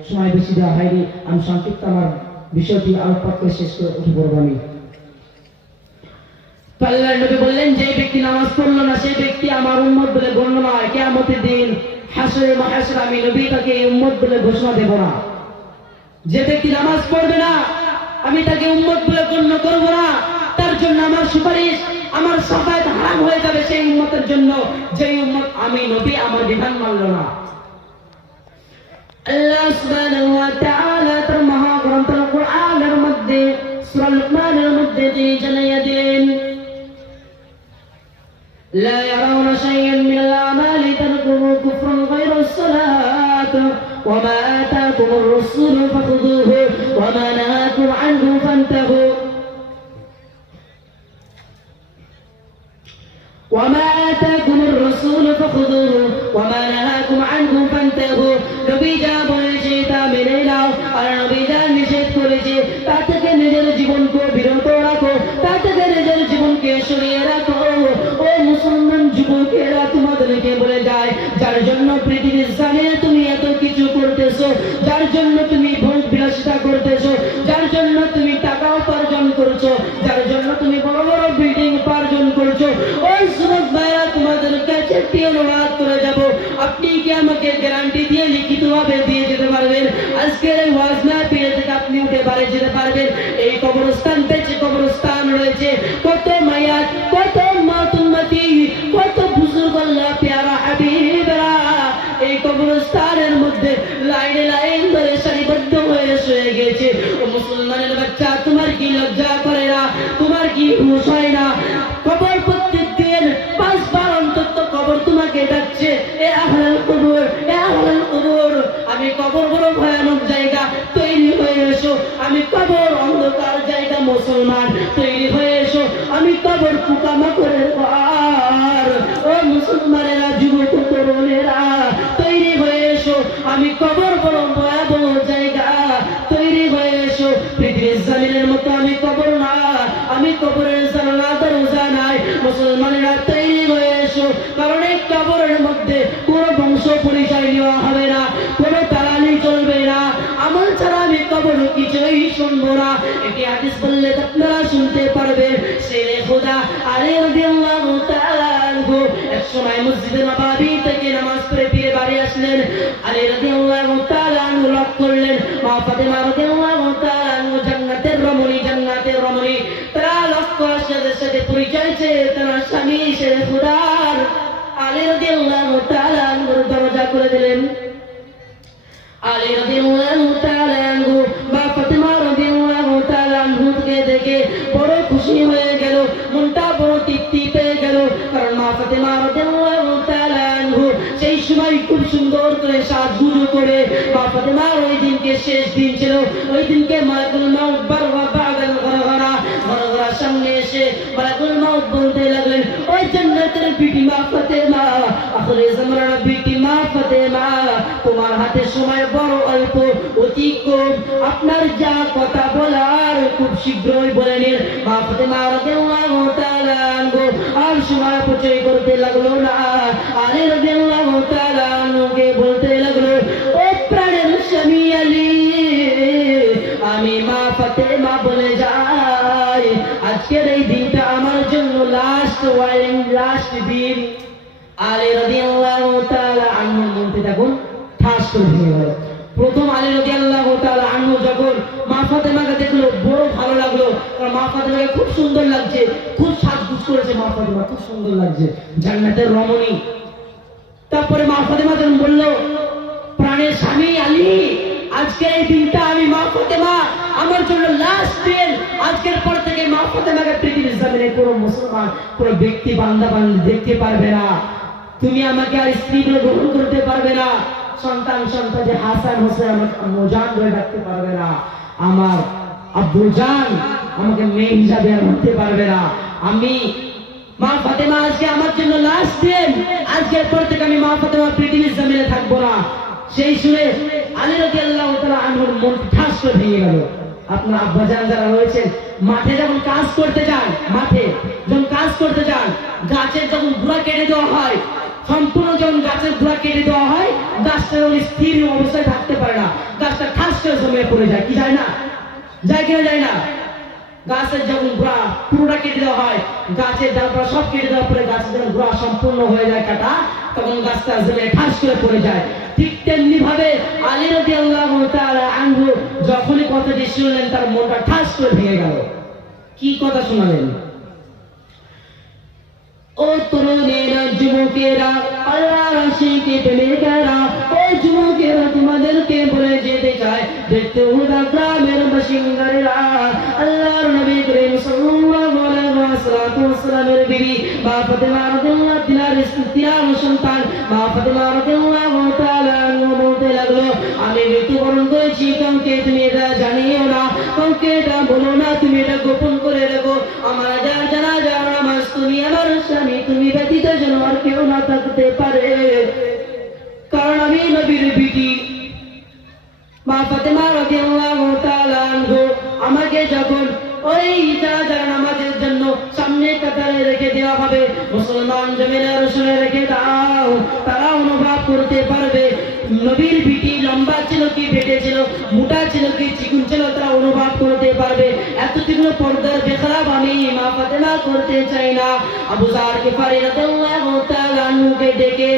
সময় বেশি দেওয়া হয়নি। আমি সংক্ষিপ্ত আমার বিষয়টি আলোকপাত করে শেষ করে উঠে পড়ব আমি। আল্লাহর নবী বললেন যে ব্যক্তি নামাজ পড়ল না, সেই ব্যক্তি আমার উম্মত বলে গণ্য নয়। কেয়ামতের দিন হাসরে মহাসরে আমি নবী তাকে এই উম্মত বলে ঘোষণা দেব না। যে ব্যক্তি নামাজ পড়বে না, আমি তাকে উম্মত বলে গণ্য করব না। তার জন্য আমার সুপারিশ, আমার সাফায়াত হারাম হয়ে যাবে সেই উম্মতের জন্য। যেই উম্মত আমি নবী, আমার বিধান মানল না। আল্লাহ সুবহানাহু ওয়া তাআলা তার মহাগ্রন্থ কোরআনের মধ্যে সূরা লুকমানের মধ্যে তিনি জানাইয়া দিলেন لا يرون شيئا من الأعمال تركه كفر غير الصلاة وما آتاكم الرسول فخذوه وما نهاكم عنه فانتهوا وما آتاكم الرسول فخذوه وما نهاكم عنه فانتهوا নবী যা বলেছে, তা মেনে নাও। আর নবী যা নিষেধ করেছে, তা থেকে নিজের জীবনকে বিরত রাখো, তা থেকে নিজের জীবনকে সরিয়ে রাখো। ও মুসলমান যুবকেরা, তোমাদেরকে বলে যায়, যার জন্য পৃথিবীর স্থানে তুমি এত কিছু করতেছো, যার জন্য তুমি ভোগ বিলাসিতা করতেছো, যার জন্য তুমি টাকা উপার্জন করছ, যার জন্য তুমি বড় বড় বিল্ডিং উপার্জন করছ, ওই সুরত ভাইরা তোমাদের কাছে অনুরোধ করে যাব? আপনি কি আমাকে গ্যারান্টি কবর বড় ভয়ানক জায়গা। তৈরি হয়ে এসো, আমি কবর অন্ধকার জায়গা মুসলমান। তৈরি হয়ে এসো, আমি কবর পোকামাকড়ের ঘর ও মুসলমানেরা, যুবক তরুণেরা, তৈরি হয়ে এসো, আমি কবর বড় ভয়াবহ জায়গা। তৈরি হয়ে এসো, পৃথিবীর জমিনের মতো আমি কবর না, আমি কবরের সময় মসজিদে নববী থেকে নামাজ পড়ে ফিরে বাড়ি আসলেন। আলী রাদিয়াল্লাহু তাআলা আনহু লক করলেন। মা ফাতেমা রাদিয়াল্লাহু তাআলা আনহু জান্নাতের রমণী জান্নাতের রমণী। তারা লক্ষ্য সাথে সাথে পরিচয় চেয়ে তার স্বামী শেরে খোদার আলী রাদিয়াল্লাহু তাআলা আনহুর দরজা করে দিলেন। আলী রাদিয়াল্লাহু মা ফাতেমার ওই দিনকে শেষ দিন ছিল। ওই দিনকে মালাকুল মাউত বারবা বাগাল ঘরঘরা ঘরঘরা সামনে এসে মালাকুল মাউত বলতে লাগলেন, ওই জান্নাতের ফাতেমা, আখরে ফাতেমা, তোমার হাতে সময় বড় অল্প, অতি কম। আপনার যা কথা বলার খুব শীঘ্রই বলে নিন। মা ফাতেমা রাদিয়াল্লাহু তাআলা আর সময় পচয় করতে লাগল না। আলী রাদিয়াল্লাহু তাআলা বলতে প্রথম আলী যখন দেখল বড় ভালো লাগল কারণ খুব সুন্দর লাগছে, খুব সাজগুজ করেছে মা খুব সুন্দর লাগছে। জান্নাতের রমণী। তারপরে মা যখন বলল, প্রাণের স্বামী আলী আজকে এই দিনটা আমি মা আমার জন্য লাস্ট দিন। আজকের পর থেকে মা ফাতেমাকে পৃথিবীর জমিনে কোনো মুসলমান, কোনো ব্যক্তি বান্দা বান্দি দেখতে পারবে না। তুমি আমাকে আর স্ত্রী বলে গ্রহণ করতে পারবে না। সন্তান সন্তান যে হাসান, হোসেন আমাকে মোজান বলে ডাকতে পারবে না। আমার আব্দুল জান আমাকে মেয়ে হিসাবে আর হতে পারবে না। আমি মা ফাতেমা আজকে আমার জন্য লাস্ট দিন থেকে আমি মা ফাতেমা পৃথিবীর জমিনে থাকব না। সেই শুনে আলী আল্লাহ মন ঠাস করে ভেঙে গেল। আপনার যারা রয়েছেন, মাঠে যখন কাজ করতে যান, মাঠে যখন কাজ করতে যান, গাছের যখন গুড়া কেটে দেওয়া হয় সম্পূর্ণ যখন গাছের গুড়া কেটে দেওয়া হয়, গাছটা যখন স্থির অবস্থায় থাকতে পারে না গাছ জমে পড়ে যায়, কি যায় না? যায় কিনা যায় না? গাছের যখন গোড়া পুরোটা কেটে দেওয়া হয়, গাছের ডালপালা সব কেটে দেওয়ার পরে গাছের যখন গোড়া সম্পূর্ণ হয়ে যায় কাটা, তখন গাছটা জমে ঠাস করে পড়ে যায়। ঠিক তেমনি ভাবে আলী রবি আল্লাহ আনহু যখনই কথাটি শুনলেন, তার মনটা ঠাস করে ভেঙে গেল। কি কথা শোনালেন? ও তরুণেরা যুবকেরা আল্লাহ রাশিকে প্রেমিকেরা ও যুবকেরা তোমাদেরকে বলে যেতে চায়। দেখতে হুদা গ্রামের বাসিন্দারেরা আল্লাহর নবী করিম সাল্লাল্লাহু আলাইহি ওয়াসাল্লামের বিবি বা ফাতেমা রাদিয়াল্লাহু তিনার সন্তান কেউ না থাকতে পারে। কারণ আমি নবীর বিটি। মা ফাতেমা আমাকে যখন ওই যারা নামাজের জন্য সামনে কাতারে রেখে দেওয়া হবে, মুসলমান জমিনের রসুলে রেখে দাও, তারা অনুভব করতে পারবে। নবীর বিটি লম্বা ছিল কি, বেটে ছিল, মোটা ছিল কি, চিকুন ছিল, তারা অনুভব করতে পারবে। এত তীব্র পর্দার বেখরাব আমি মা ফাতেমা করতে চাই না। আবু জার কে ফারি রাদিয়াল্লাহু তাআলা আনহুকে ডেকে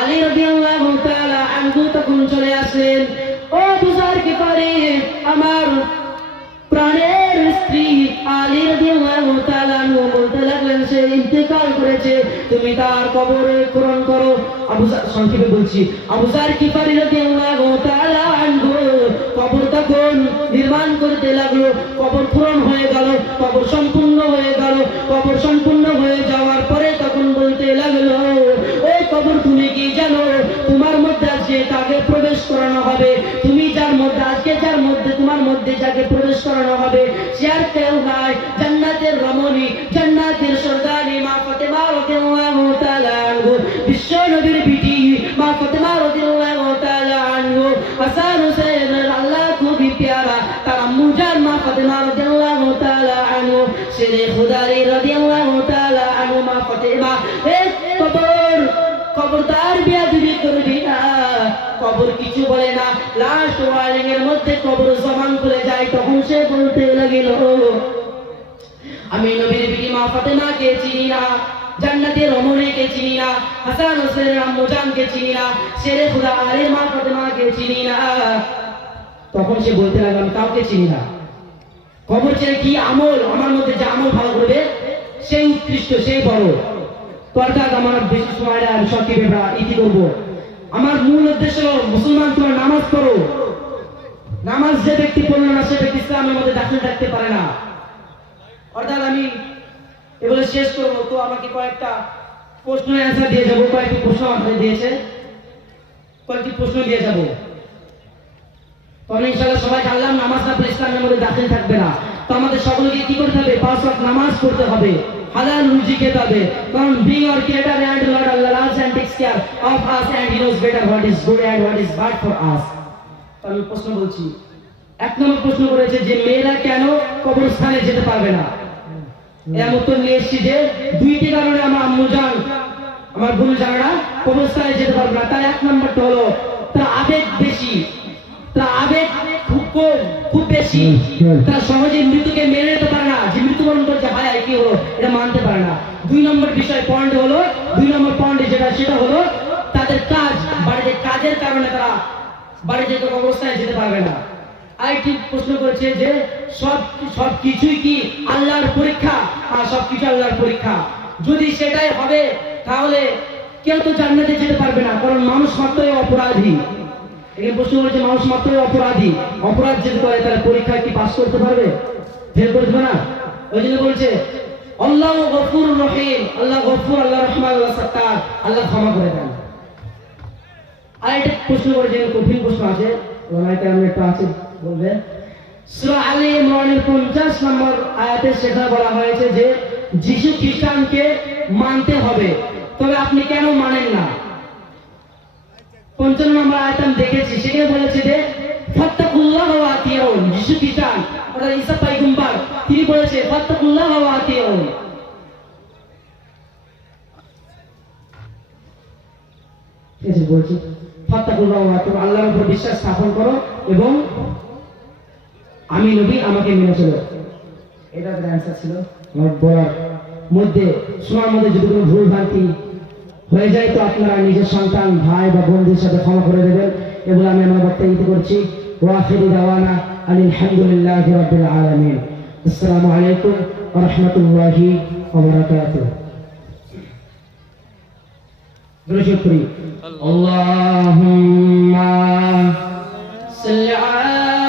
আলী রাদিয়াল্লাহু তাআলা আনহু তখন চলে আসলেন ও বুজার কি পারে আমার প্রাণের স্ত্রী আলী রাদিয়াল্লাহু তাআলা আনহু বলতে লাগলেন সে ইন্তেকাল করেছে। তুমি তার কবরে পূরণ করো। আবু সংক্ষেপে বলছি, আবু জার কি পারি রাদিয়াল্লাহু তাআলা কবর তখন নির্মাণ করতে লাগল। কবর পূরণ হয়ে গেল, কবর সম্পূর্ণ হয়ে গেল, কবর সম্পূর্ণ আমি নবীর চিনি না চিনি না মা চিনি না। তখন সে বলতে লাগল, আমি কাউকে চিনি না। কবর ছেড়ে কি আমল? আমার মধ্যে যে আমল ভালো করবে সেই উৎকৃষ্ট সেই বড়। তো অর্থাৎ আমার বেশি সময় নেই, আমি বা ইতি করব? আমার মূল উদ্দেশ্য হলো, মুসলমান তোমার নামাজ পড়ো। নামাজ যে ব্যক্তি পড়ল না সে ব্যক্তি ইসলামের মধ্যে দাখিল থাকতে পারে না। অর্থাৎ আমি এবারে শেষ করব। তো আমাকে কয়েকটা প্রশ্ন অ্যান্সার দিয়ে যাব কয়েকটি প্রশ্ন আমাকে দিয়েছে। কয়েকটি প্রশ্ন দিয়ে যাব। প্রশ্ন করেছে যে মেয়েরা কেন কবরস্থানে যেতে পারবে না? উত্তর নিয়ে এসেছি যে কারণে আমার আম্মু জান কবরস্থানে যেতে পারবে না। তার এক নম্বরটা হলো, তার আবেগ বেশি তারা সহজে মৃত্যুকে মেনে নিতে পারে না। যে মৃত্যুবরণ করছে ভাই কি হলো? এটা মানতে পারে না। দুই নম্বর বিষয় পয়েন্ট হলো দুই নম্বর পয়েন্ট যেটা সেটা হলো তাদের কাজ বাড়িতে কাজের কারণে তারা বাড়িতে অবস্থায় যেতে পারবে না। আরেকটি প্রশ্ন করেছে যে সব সব কিছুই কি আল্লাহর পরীক্ষা? আর সব কিছু আল্লাহর পরীক্ষা। যদি সেটাই হবে তাহলে কেউ তো জান্নাতে যেতে পারবে না কারণ মানুষ মাত্রই অপরাধী। এখানে প্রশ্ন করেছে মানুষ মাত্রই অপরাধী। অপরাধ যদি করে তাহলে পরীক্ষা কি পাস করতে পারবে? ফেল করবে না? ওই জন্য বলছে, আল্লাহ গফুর রহিম। আল্লাহ গফুর, আল্লাহ রহমান, আল্লাহ সত্তার। আল্লাহ ক্ষমা করে দেন। আর প্রশ্ন কঠিন প্রশ্ন আছে। আমি আছে, বলবে। সূরা আলী ইমরানের 50 নম্বর আয়াতে সেটা বলা হয়েছে যে, যিশু খ্রিস্টানকে মানতে হবে। তবে আপনি কেন মানেন না? পঞ্চান্ন নম্বর আয়াত আমি দেখেছি, সেখানে বলেছে যে আল্লাহর উপর বিশ্বাস স্থাপন করো এবং আমি নবী, আমাকে মেনে চলো। এটা ছিল আমার বলার মধ্যে, শোনার মধ্যে যদি কোনো ভুল ভ্রান্তি হয়ে যায় তো আপনারা নিজের সন্তান, ভাই বা বন্ধুর সাথে ক্ষমা করে দেবেন। এগুলো আমি আমার বক্তব্য করছি। ওয়াফিরি দাওয়ানা আলহামদুলিল্লাহ রবিল আলমিন। আসসালামু আলাইকুম রহমতুল্লাহি وبركاته شكري اللهم صل على